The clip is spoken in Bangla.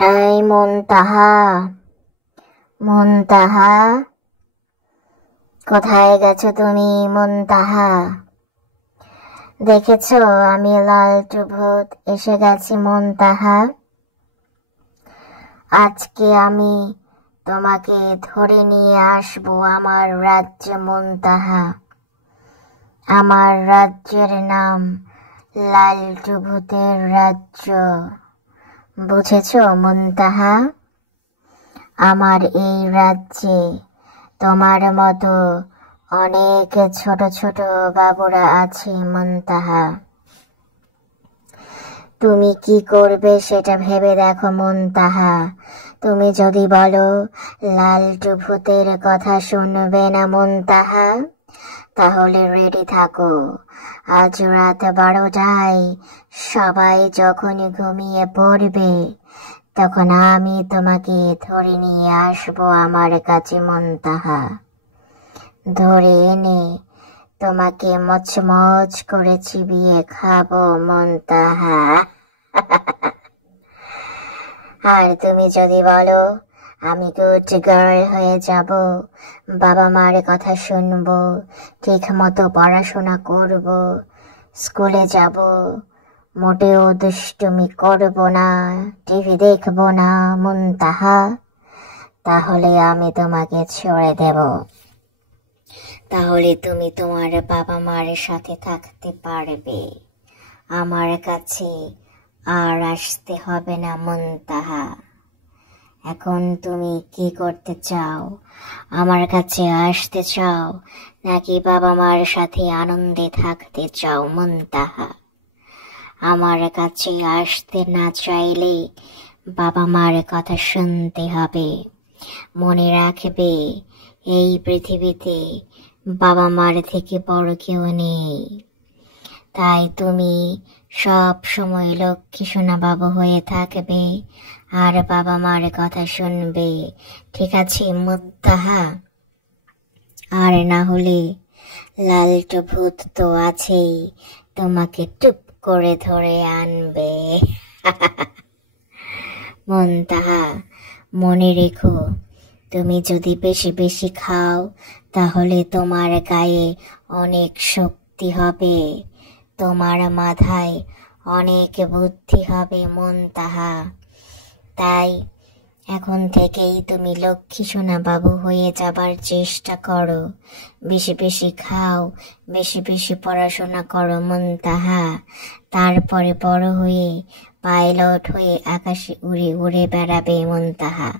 এই মুনতাহা, মুনতাহা, কোথায় গেছো তুমি মুনতাহা? দেখেছো আমি লালটু ভূত এসে গেছি মুনতাহা। আজকে আমি তোমাকে ধরে নিয়ে আসবো আমার রাজ্যে মুনতাহা। আমার রাজ্যের নাম লালটু ভূতের রাজ্য, বুঝেছো মুনতাহা? আমার এই রাজ্যে তোমার মতো অনেক ছোট ছোট বাবুরা আছে মুনতাহা। তুমি কি করবে সেটা ভেবে দেখো মুনতাহা। তুমি যদি বলো লালটু ভূতের কথা শুনবে না মুনতাহা, তাহলে রেডি থাকো। আজ রাত 12টায় সবাই যখন ঘুমিয়ে পড়বে, তখন আমি তোমাকে ধরে নিয়ে আসবো আমার কাছে মুনতাহা। ধরে এনে তোমাকে মচমচ করে চিবিয়ে খাবো মুনতাহা। আর তুমি যদি বলো আমি গুড গার্ল হয়ে যাব, বাবা মার কথা শুনবো, ঠিক মতো পড়াশোনা করব, স্কুলে যাব, মোটেও দুষ্টুমি করব না, টিভি দেখব না মুনতাহা, তাহলে আমি তোমাকে ছেড়ে দেব। তাহলে তুমি তোমার বাবা মার সাথে থাকতে পারবে, আমার কাছে আর আসতে হবে না মুনতাহা। এখন তুমি কি করতে চাও? আমার কাছে আসতে চাও নাকি বাবা মার সাথে আনন্দে থাকতে চাও মুনতাহা? আমার কাছে আসতে না চাইলে বাবা মার কথা শুনতে হবে। মনে রাখবে, এই পৃথিবীতে বাবা মার থেকে বড় কেউ নেই। তাই তুমি সব সময় লক্ষ্মী সোনা বাবু হয়ে থাকবে আর বাবা মার কথা শুনবে, ঠিক আছে মুনতাহা? আর না হলে লালটু ভূত তো আছেই, তোমাকে টুপ করে ধরে আনবে। মুনতাহা, মনে রেখো, তুমি যদি বেশি বেশি খাও তাহলে তোমার গায়ে অনেক শক্তি হবে, তোমার মাথায় অনেক বুদ্ধি হবে মুনতাহা। তাই এখন থেকেই তুমি লক্ষ্মী সোনা বাবু হয়ে যাবার চেষ্টা করো। বেশি বেশি খাও, বেশি বেশি পড়াশোনা করো মুনতাহা। তারপরে বড় হয়ে পাইলট হয়ে আকাশে উড়ে উড়ে বেড়াবে মুনতাহা।